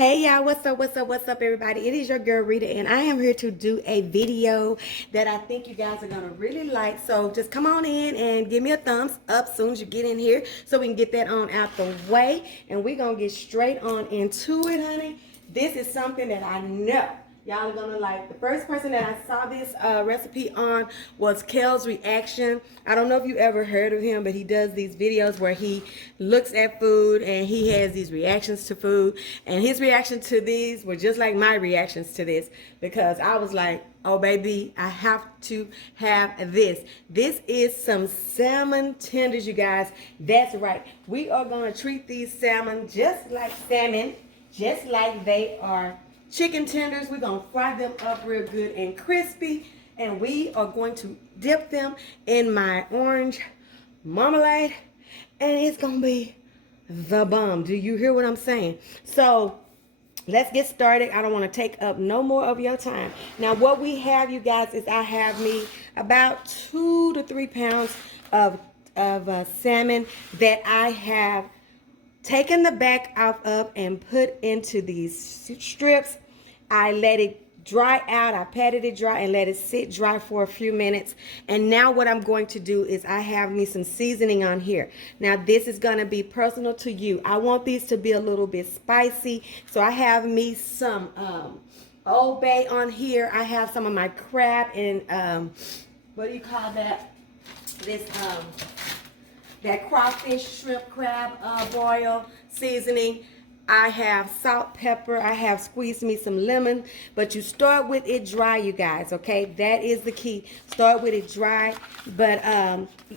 Hey y'all, what's up everybody? It is your girl Rita and I am here to do a video that I think you guys are going to really like. So just come on in and give me a thumbs up as soon as you get in here so we can get that on out the way. And we're going to get straight on into it, honey. This is something that I know y'all are gonna like. The first person that I saw this recipe on was Kel's Reaction. I don't know if you ever heard of him, but he does these videos where he looks at food and he has these reactions to food. And his reaction to these were just like my reactions to this, because I was like, oh baby, I have to have this. This is some salmon tenders, you guys. That's right. We are gonna treat these salmon just like they are chicken tenders. We're going to fry them up real good and crispy. And we are going to dip them in my orange marmalade. And it's going to be the bomb. Do you hear what I'm saying? So let's get started. I don't want to take up no more of your time. Now what we have, you guys, is I have me about 2 to 3 pounds of salmon that I have taken the back out of and put into these strips. I let it dry out. I patted it dry and let it sit dry for a few minutes. And now what I'm going to do is I have me some seasoning on here. Now this is going to be personal to you. I want these to be a little bit spicy. So I have me some OldBay on here. I have some of my crab and what do you call that? This that crawfish, shrimp, crab boil seasoning. I have salt, pepper. I have squeezed me some lemon. But you start with it dry, you guys, okay? That is the key. Start with it dry. But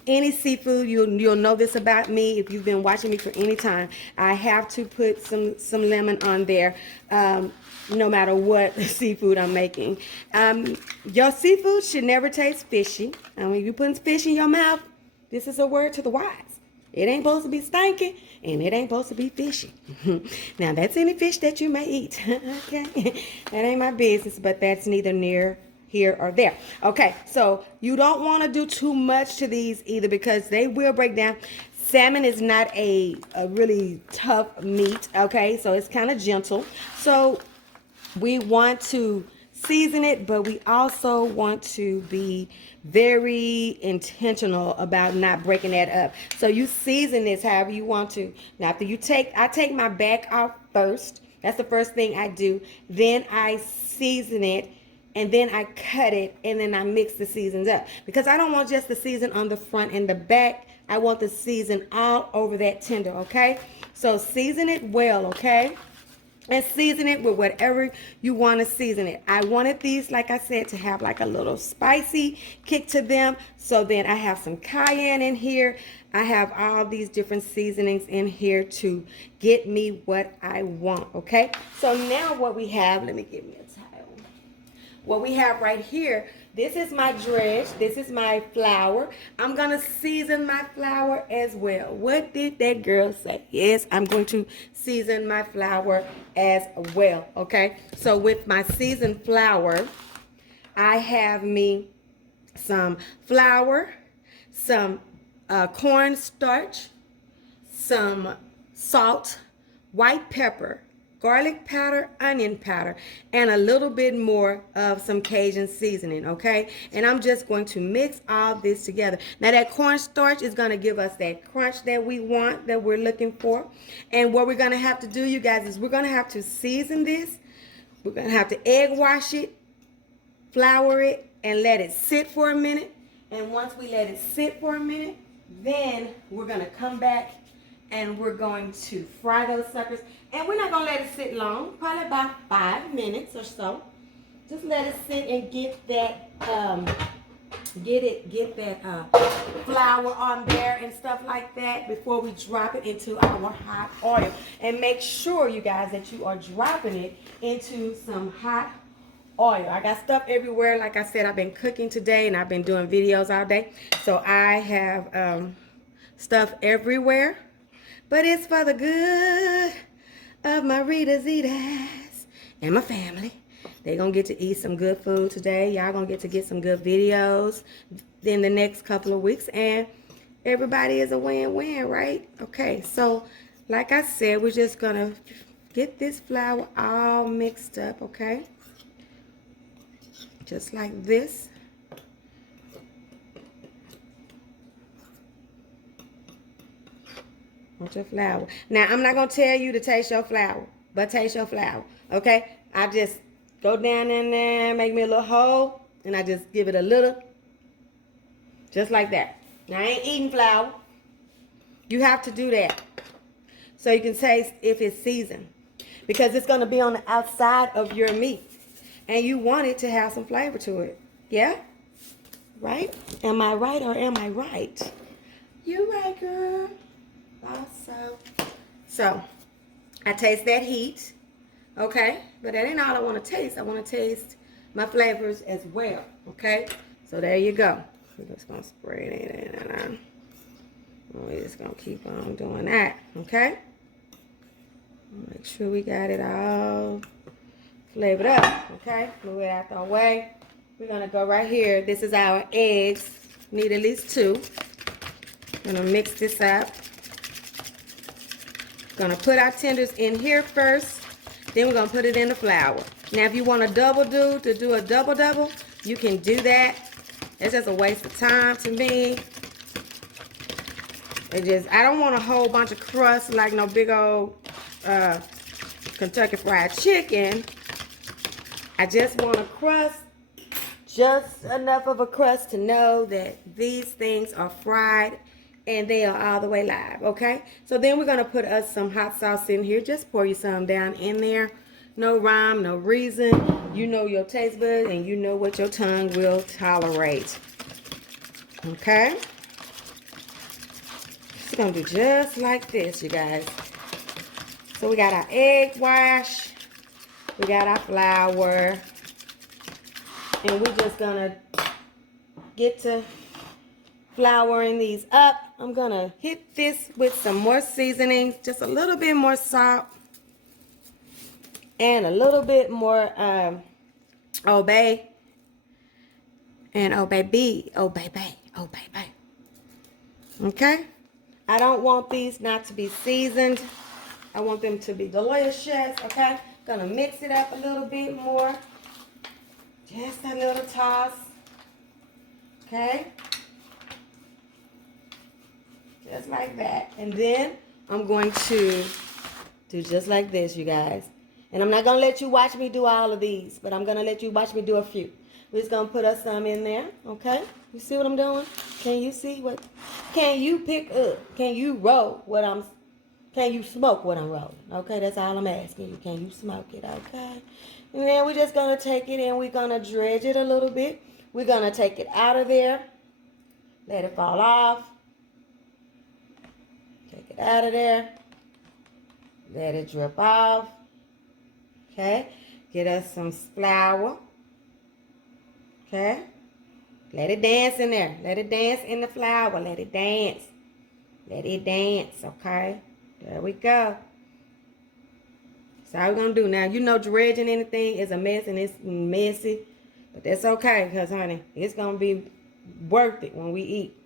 any seafood, you'll know this about me if you've been watching me for any time. I have to put some lemon on there, no matter what seafood I'm making. Your seafood should never taste fishy. I mean, if you're putting fish in your mouth, this is a word to the wise. It ain't supposed to be stinky, and it ain't supposed to be fishy. Now, that's any fish that you may eat, okay? That ain't my business, but that's neither near here or there. Okay, so you don't want to do too much to these either, because they will break down. Salmon is not a really tough meat, okay? So it's kind of gentle. So we want to season it, but we also want to be very intentional about not breaking that up. So you season this however you want to. Now after I take my back off first. That's the first thing I do. Then I season it, and then I cut it, and then I mix the seasons up, because I don't want just the season on the front and the back. I want the season all over that tender, okay? So season it well, okay? And season it with whatever you want to season it. I wanted these, like I said, to have like a little spicy kick to them. So then I have some cayenne in here. I have all these different seasonings in here to get me what I want, okay? So now what we have, let me give me a towel. What we have right here, this is my dredge. This is my flour. I'm going to season my flour as well. What did that girl say? Yes, I'm going to season my flour as well, okay? So with my seasoned flour, I have me some flour, some corn starch, some salt, white pepper, garlic powder, onion powder, and a little bit more of some Cajun seasoning, okay? And I'm just going to mix all this together. Now that cornstarch is going to give us that crunch that we want, that we're looking for. And what we're going to have to do, you guys, is we're going to have to season this. We're going to have to egg wash it, flour it, and let it sit for a minute. And once we let it sit for a minute, then we're going to come back and we're going to fry those suckers. And we're not going to let it sit long, probably about 5 minutes or so. Just let it sit and get that flour on there and stuff like that before we drop it into our hot oil. And make sure, you guys, that you are dropping it into some hot oil. I got stuff everywhere. Like I said, I've been cooking today and I've been doing videos all day. So I have stuff everywhere. But it's for the good of my Rita's Eaters and my family. They're going to get to eat some good food today. Y'all going to get some good videos in the next couple of weeks. And everybody is a win-win, right? Okay, so like I said, we're just going to get this flour all mixed up, okay? Just like this. Want your flour. Now, I'm not going to tell you to taste your flour, but taste your flour, okay? I just go down in there, make me a little hole, and I just give it a little, just like that. Now, I ain't eating flour. You have to do that so you can taste if it's seasoned, because it's going to be on the outside of your meat, and you want it to have some flavor to it. Yeah? Right? Am I right or am I right? You right, girl. Also, so I taste that heat, okay? But that ain't all I want to taste. I want to taste my flavors as well, okay? So there you go. We're just gonna spray it in, and we're just gonna keep on doing that, okay? Make sure we got it all flavored up, okay? Move it out the way. We're gonna go right here. This is our eggs. Need at least 2. Gonna mix this up. Gonna put our tenders in here first, then we're gonna put it in the flour. Now, if you want to do a double, you can do that. It's just a waste of time to me. I don't want a whole bunch of crust like no big old Kentucky Fried Chicken. I just want a crust, just enough of a crust to know that these things are fried and they are all the way live, okay? So then we're gonna put us some hot sauce in here. Just pour you some down in there. No rhyme, no reason. You know your taste buds and you know what your tongue will tolerate. Okay? Just gonna do just like this, you guys. So we got our egg wash. We got our flour. And we're just gonna get to flouring these up. I'm gonna hit this with some more seasonings, just a little bit more salt and a little bit more OldBay and OldBay. Okay? I don't want these not to be seasoned. I want them to be delicious, okay? Gonna mix it up a little bit more. Just a little toss. Okay? Just like that. And then I'm going to do just like this, you guys. And I'm not going to let you watch me do all of these, but I'm going to let you watch me do a few. We're just going to put us some in there, okay? You see what I'm doing? Can you see what? Can you pick up? Can you roll what I'm, can you smoke what I'm rolling? Okay, that's all I'm asking you. Can you smoke it, okay? And then we're just going to take it and we're going to dredge it a little bit. We're going to take it out of there. Let it fall off. Take it out of there. Let it drip off. Okay. Get us some flour. Okay. Let it dance in there. Let it dance in the flour. Let it dance. Let it dance. Okay. There we go. That's all we're going to do. Now, you know dredging anything is a mess and it's messy. But that's okay because, honey, it's going to be worth it when we eat.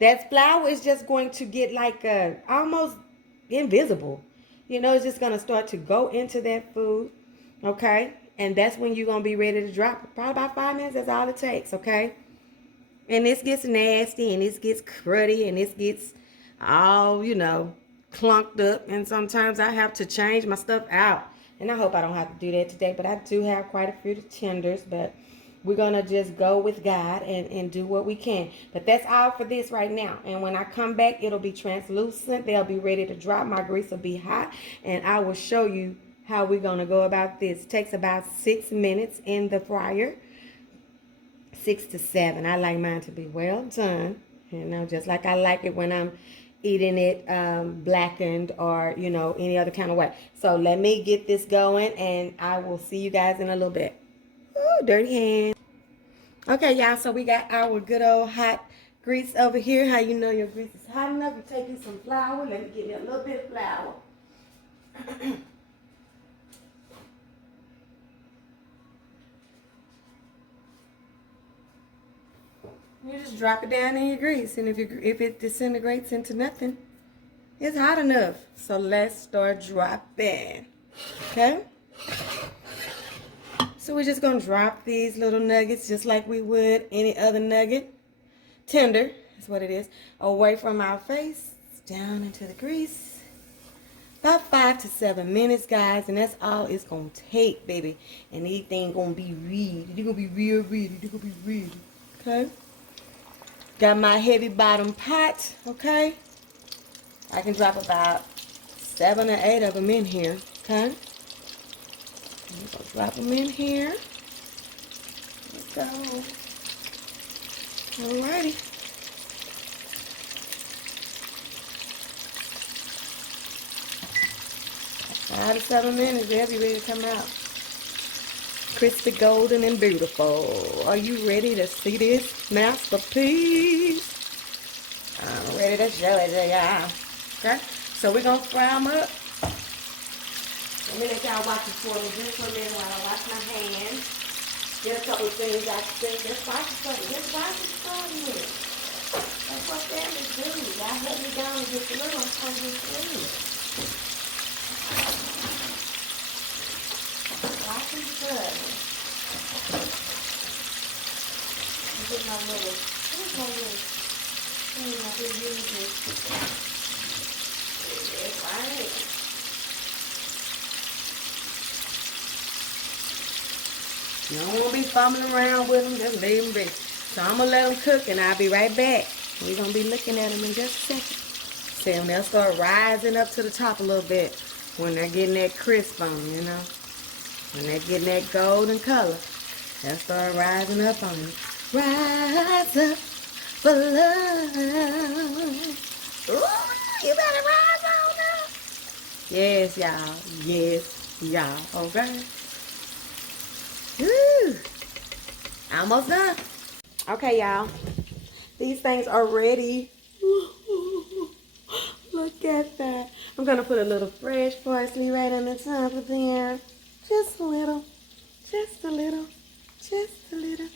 That flour is just going to get like almost invisible. You know, it's just going to start to go into that food, okay? And that's when you're going to be ready to drop it. Probably about 5 minutes, that's all it takes, okay? And this gets nasty, and this gets cruddy, and this gets all, you know, clunked up. And sometimes I have to change my stuff out. And I hope I don't have to do that today, but I do have quite a few tenders, but we're going to just go with God and do what we can. But that's all for this right now. And when I come back, it'll be translucent. They'll be ready to drop. My grease will be hot. And I will show you how we're going to go about this. It takes about 6 minutes in the fryer. 6 to 7. I like mine to be well done. You know, just like I like it when I'm eating it blackened or, you know, any other kind of way. So let me get this going and I will see you guys in a little bit. Ooh, dirty hands. Okay, y'all, so we got our good old hot grease over here. How you know your grease is hot enough? You take you some flour. Let me give you a little bit of flour. You just drop it down in your grease, and if it disintegrates into nothing, it's hot enough. So let's start dropping. Okay? So we're just gonna drop these little nuggets just like we would any other nugget. Tender is what it is. Away from our face, down into the grease. About 5 to 7 minutes, guys, and that's all it's gonna take, baby. And these things gonna be ready. They're gonna be real ready. They're gonna be ready. Okay? Got my heavy bottom pot, okay? I can drop about 7 or 8 of them in here, okay? I'm gonna drop them in here. Let's go. Alrighty. Five to 7 minutes, they'll be ready to come out. Crispy, golden, and beautiful. Are you ready to see this masterpiece? I'm ready to show it to y'all. Okay? So we're going to fry them up. Let me let y'all watch it for me just for a minute while I wash my hands. Get a couple of things I can say. Just watch it for me. Just watch it for me. That's what families do. Y'all help me down just a little. I'm trying to get through. Watch it for me. Get my little, where's my little thing I can use this? It's right. You don't want to be fumbling around with them, just leave them be. So I'm going to let them cook and I'll be right back. We're going to be looking at them in just a second. See them, they'll start rising up to the top a little bit when they're getting that crisp on, you know. When they're getting that golden color, they'll start rising up on you. Rise up for love. Ooh, you better rise on up. Yes, y'all. Yes, y'all. Okay? Woo. Almost done. Okay, y'all. These things are ready. Look at that. I'm going to put a little fresh parsley right on the top of there. Just a little. Just a little. Just a little.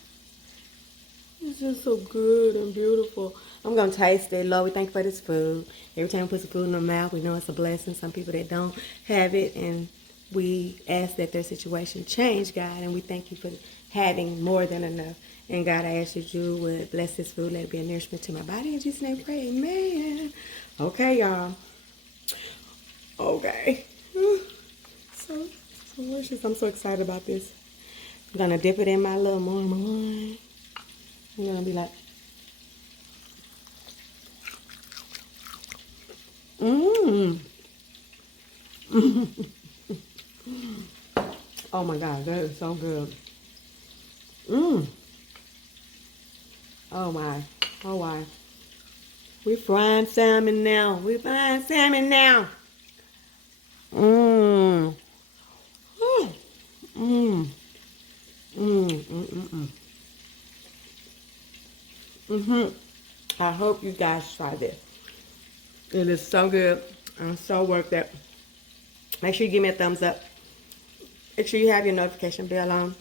It's just so good and beautiful. I'm going to taste it. Lord, we thank you for this food. Every time we put some food in our mouth, we know it's a blessing. Some people that don't have it, and we ask that their situation change, God, and we thank you for having more than enough. And God, I ask that you would bless this food, let it be a nourishment to my body. In Jesus' name, pray, amen. Okay, y'all. Okay. So delicious. I'm so excited about this. I'm going to dip it in my little marmalade. I'm going to be like, oh my God, that is so good. Oh my, oh my. We frying salmon now. We frying salmon now. I hope you guys try this. It is so good and so worth it. Make sure you give me a thumbs up. Make sure you have your notification bell on.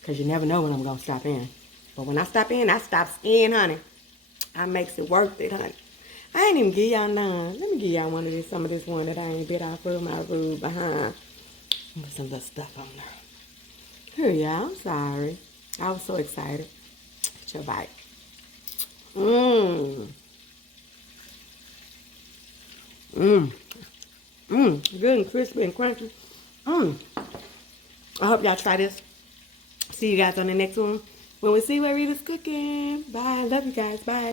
Because you never know when I'm going to stop in. But when I stop in, I stops in, honey. I makes it worth it, honey. I ain't even give y'all none. Let me give y'all one of this, some of this one that I ain't bit off of my food behind. Put some little stuff on there. Here, y'all. I'm sorry. I was so excited. Get your bite. Good and crispy and crunchy. I hope y'all try this. See you guys on the next one when we see what Rita's cooking. Bye. Love you guys. Bye.